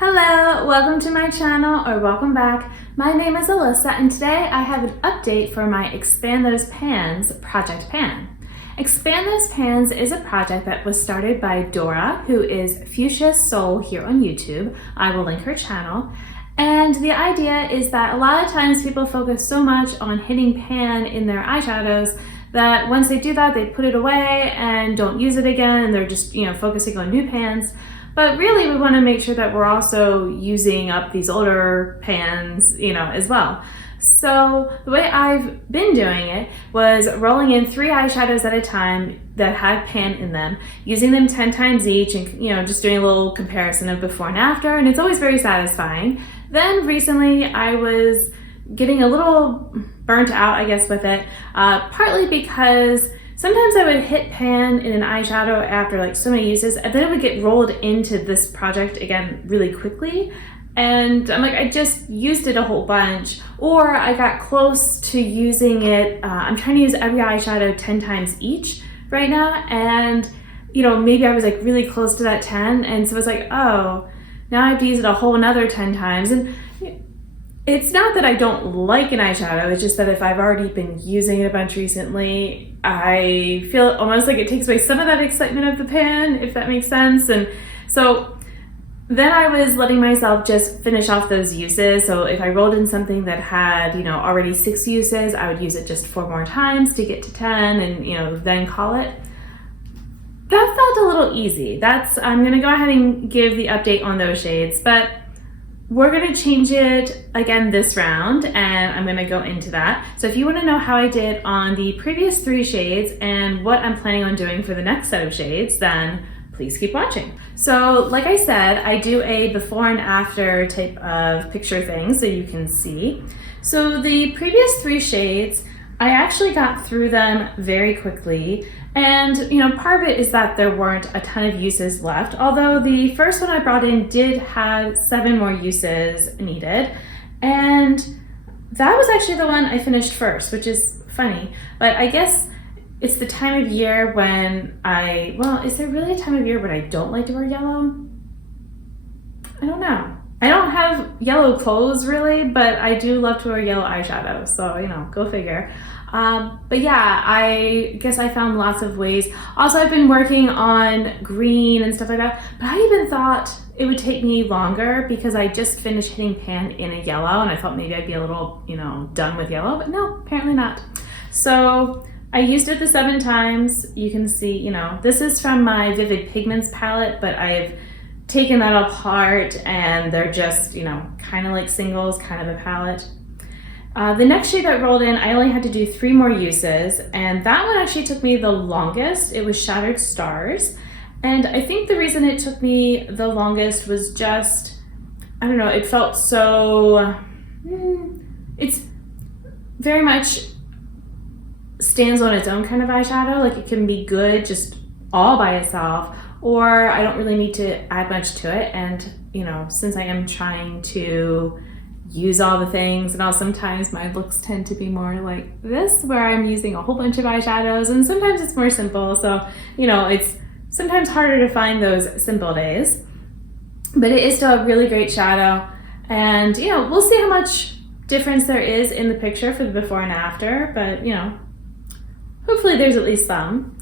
Hello, welcome to my channel, or welcome back. My name is Alyssa and today I have an update for my Expand Those Pans Project Pan. Expand Those Pans is a project that was started by Dora, who is Fuchsia Soul here on YouTube. I will link her channel. And the idea is that a lot of times people focus so much on hitting pan in their eyeshadows that once they do that, they put it away and don't use it again, and they're just, focusing on new pans. But really, we want to make sure that we're also using up these older pans, as well. So the way I've been doing it was rolling in 3 eyeshadows at a time that had pan in them, using them 10 times each, and just doing a little comparison of before and after, and it's always very satisfying. Then recently I was getting a little burnt out, I guess, with it, partly because sometimes I would hit pan in an eyeshadow after so many uses, and then it would get rolled into this project again really quickly. And I'm like, I just used it a whole bunch, or I got close to using it. I'm trying to use every eyeshadow 10 times each right now. And, maybe I was really close to that 10. And so I was like, oh, now I have to use it a whole another 10 times. And it's not that I don't like an eyeshadow, it's just that if I've already been using it a bunch recently, I feel almost like it takes away some of that excitement of the pan, if that makes sense. And so then I was letting myself just finish off those uses. So if I rolled in something that had, already 6 uses, I would use it just 4 more times to get to 10 and, then call it. That felt a little easy. I'm gonna go ahead and give the update on those shades, but we're gonna change it again this round, and I'm gonna go into that. So if you wanna know how I did on the previous 3 shades and what I'm planning on doing for the next set of shades, then please keep watching. So like I said, I do a before and after type of picture thing so you can see. So the previous 3 shades, I actually got through them very quickly. And, part of it is that there weren't a ton of uses left, although the first one I brought in did have 7 more uses needed. And that was actually the one I finished first, which is funny. But I guess it's the time of year when is there really a time of year when I don't like to wear yellow? I don't know. I don't have yellow clothes really, but I do love to wear yellow eyeshadow, so go figure. But yeah, I guess I found lots of ways. Also, I've been working on green and stuff like that, but I even thought it would take me longer because I just finished hitting pan in a yellow, and I thought maybe I'd be a little, done with yellow, but no, apparently not. So I used it the 7 times. You can see, this is from my Vivid Pigments palette, but I've taken that apart and they're just, kind of like singles, kind of a palette. The next shade that rolled in, I only had to do 3 more uses, and that one actually took me the longest. It was Shattered Stars. And I think the reason it took me the longest was just, I don't know, it felt so, it's very much stands on its own kind of eyeshadow. It can be good just all by itself, or I don't really need to add much to it. And, since I am trying to use all the things, and sometimes my looks tend to be more like this, where I'm using a whole bunch of eyeshadows, and sometimes it's more simple. So, it's sometimes harder to find those simple days, but it is still a really great shadow. And, we'll see how much difference there is in the picture for the before and after, but, hopefully there's at least some.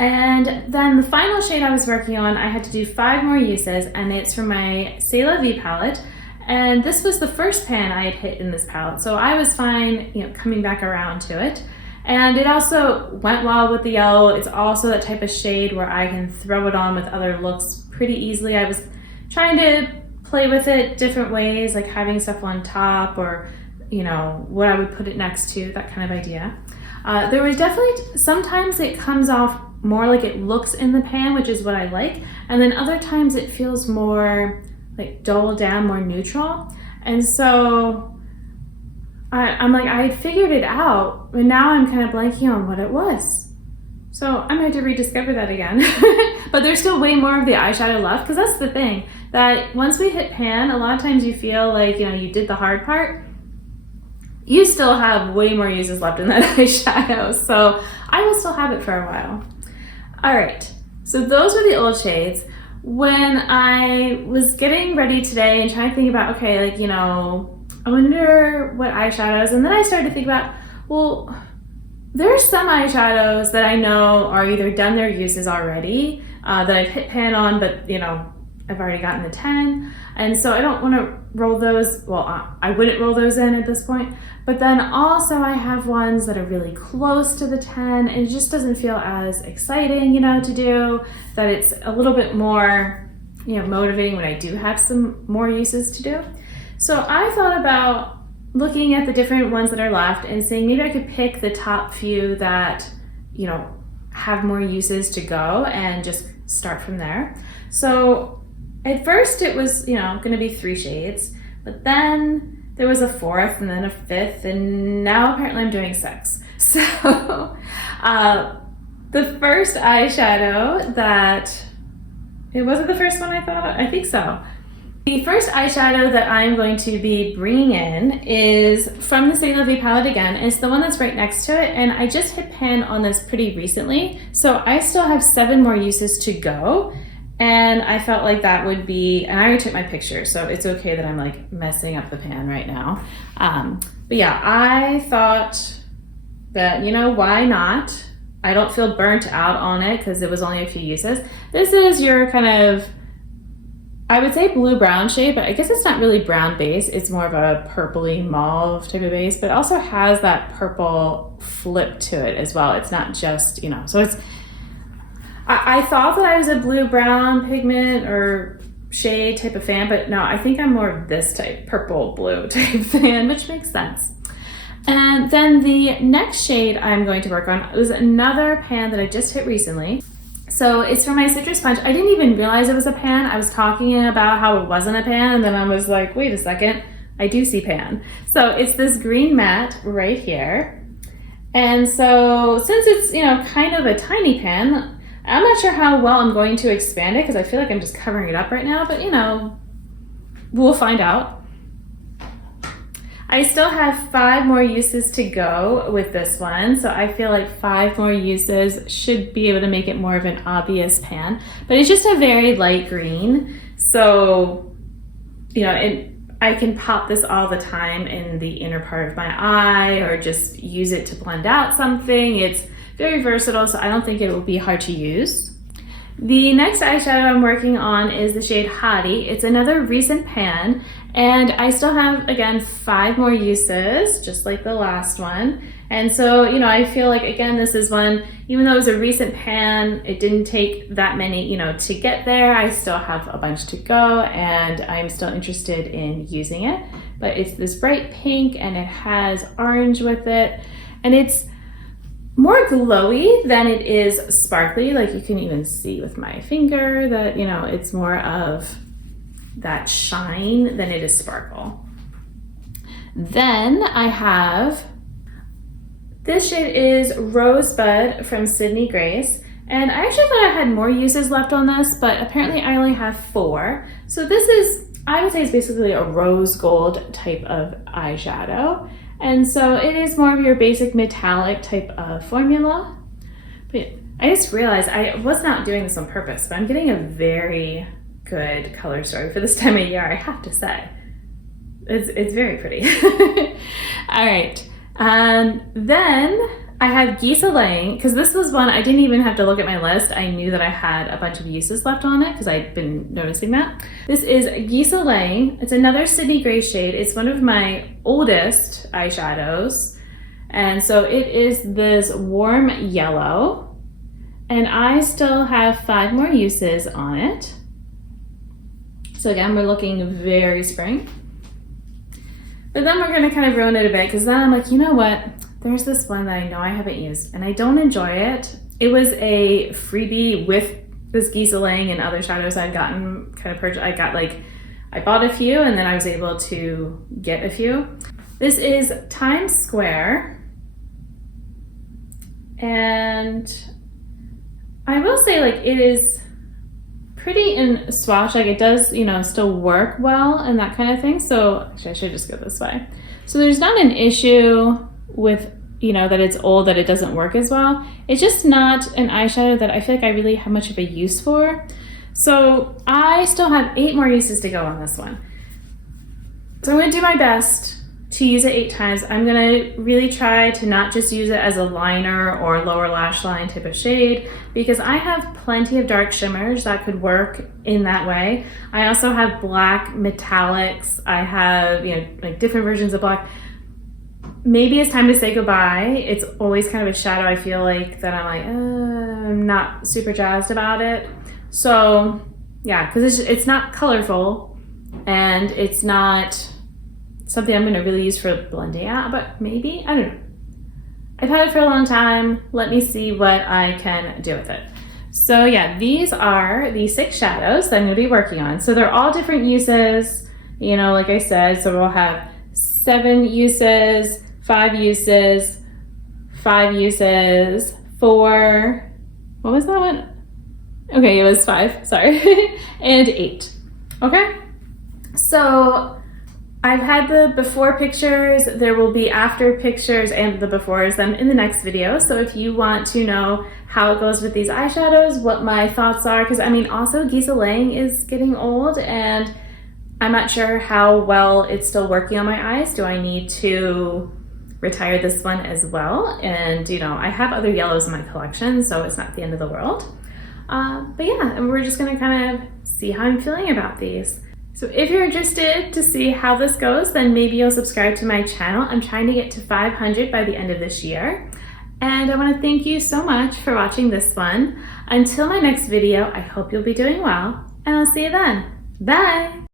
And then the final shade I was working on, I had to do 5 more uses, and it's from my C'est La Vie palette. And this was the first pan I had hit in this palette, so I was fine, coming back around to it. And it also went well with the yellow. It's also that type of shade where I can throw it on with other looks pretty easily. I was trying to play with it different ways, like having stuff on top, or, what I would put it next to, that kind of idea. There was definitely, sometimes it comes off more like it looks in the pan, which is what I like. And then other times it feels more dull down, more neutral. And so I'm like, I figured it out, but now I'm kind of blanking on what it was. So I might have to rediscover that again. But there's still way more of the eyeshadow left, because that's the thing, that once we hit pan, a lot of times you feel like, you did the hard part. You still have way more uses left in that eyeshadow, so I will still have it for a while. All right, so those were the old shades. when I was getting ready today and trying to think about, okay, like, I wonder what eyeshadows, and then I started to think about, well, there are some eyeshadows that I know are either done their uses already, that I've hit pan on, but I've already gotten the 10, and so I don't want to roll those, well, I wouldn't roll those in at this point, but then also I have ones that are really close to the 10, and it just doesn't feel as exciting, to do, that it's a little bit more, motivating when I do have some more uses to do. So I thought about looking at the different ones that are left and saying maybe I could pick the top few that, have more uses to go and just start from there. So at first it was, going to be 3 shades, but then there was a 4th and then a 5th, and now apparently I'm doing 6. So the first eyeshadow that, it wasn't the first one I thought of? I think so. The first eyeshadow that I'm going to be bringing in is from the C'est La Vie palette again. It's the one that's right next to it, and I just hit pan on this pretty recently, so I still have 7 more uses to go, and I felt like that would be, and I already took my picture, so it's okay that I'm like messing up the pan right now. But yeah, I thought that, why not? I don't feel burnt out on it because it was only a few uses. This is your kind of, I would say blue-brown shade, but I guess it's not really brown base. It's more of a purpley mauve type of base, but it also has that purple flip to it as well. It's not just, so it's, I thought that I was a blue-brown pigment or shade type of fan, but no, I think I'm more of this type, purple-blue type fan, which makes sense. And then the next shade I'm going to work on was another pan that I just hit recently. So it's from my Citrus Punch. I didn't even realize it was a pan. I was talking about how it wasn't a pan, and then I was like, wait a second, I do see pan. So it's this green matte right here. And so since it's, kind of a tiny pan, I'm not sure how well I'm going to expand it because I feel like I'm just covering it up right now, but we'll find out. I still have 5 more uses to go with this one, so I feel like 5 more uses should be able to make it more of an obvious pan, but it's just a very light green, so I can pop this all the time in the inner part of my eye or just use it to blend out something. It's very versatile, so I don't think it will be hard to use. The next eyeshadow I'm working on is the shade Hottie. It's another recent pan, and I still have, again, 5 more uses, just like the last one. And so, I feel like, again, this is one, even though it was a recent pan, it didn't take that many, to get there. I still have a bunch to go, and I'm still interested in using it. But it's this bright pink, and it has orange with it, and it's more glowy than it is sparkly. Like you can even see with my finger that, it's more of that shine than it is sparkle. Then I have, this shade is Rosebud from Sydney Grace. And I actually thought I had more uses left on this, but apparently I only have 4. So this is, I would say it's basically a rose gold type of eyeshadow. And so it is more of your basic metallic type of formula. But I just realized I was not doing this on purpose, but I'm getting a very good color story for this time of year, I have to say. It's very pretty. All right. Then I have Geese Lang, because this was one I didn't even have to look at my list. I knew that I had a bunch of uses left on it because I'd been noticing that. This is Geese Lang. It's another Sydney Grace shade. It's one of my oldest eyeshadows. And so it is this warm yellow. And I still have 5 more uses on it. So again, we're looking very spring. But then we're gonna kind of ruin it a bit because then I'm like, you know what? There's this one that I know I haven't used and I don't enjoy it. It was a freebie with this Geese Lang and other shadows I'd gotten kind of purchased. I bought a few and then I was able to get a few. This is Times Square. And I will say it is pretty in swatch, it does, still work well and that kind of thing. So actually I should just go this way. So there's not an issue with, that it's old, that it doesn't work as well. It's just not an eyeshadow that I feel like I really have much of a use for. So I still have 8 more uses to go on this one. So I'm gonna do my best to use it 8 times. I'm gonna really try to not just use it as a liner or lower lash line type of shade, because I have plenty of dark shimmers that could work in that way. I also have black metallics. I have, like different versions of black. Maybe it's time to say goodbye. It's always kind of a shadow I feel like that I'm like, I'm not super jazzed about it. So yeah, because it's not colorful and it's not something I'm going to really use for blending out, but maybe, I don't know. I've had it for a long time. Let me see what I can do with it. So yeah, these are the 6 shadows that I'm going to be working on. So they're all different uses, like I said, so we'll have 7 uses, 5 uses, 5 uses, 4, what was that one? Okay, it was 5, sorry, and 8, okay? So I've had the before pictures, there will be after pictures and the befores then in the next video. So if you want to know how it goes with these eyeshadows, what my thoughts are, because also Gisa Lang is getting old and I'm not sure how well it's still working on my eyes. Do I need to retire this one as well? And I have other yellows in my collection, so it's not the end of the world. But yeah, and we're just gonna kind of see how I'm feeling about these. So if you're interested to see how this goes, then maybe you'll subscribe to my channel. I'm trying to get to 500 by the end of this year. And I want to thank you so much for watching this one. Until my next video, I hope you'll be doing well, and I'll see you then. Bye!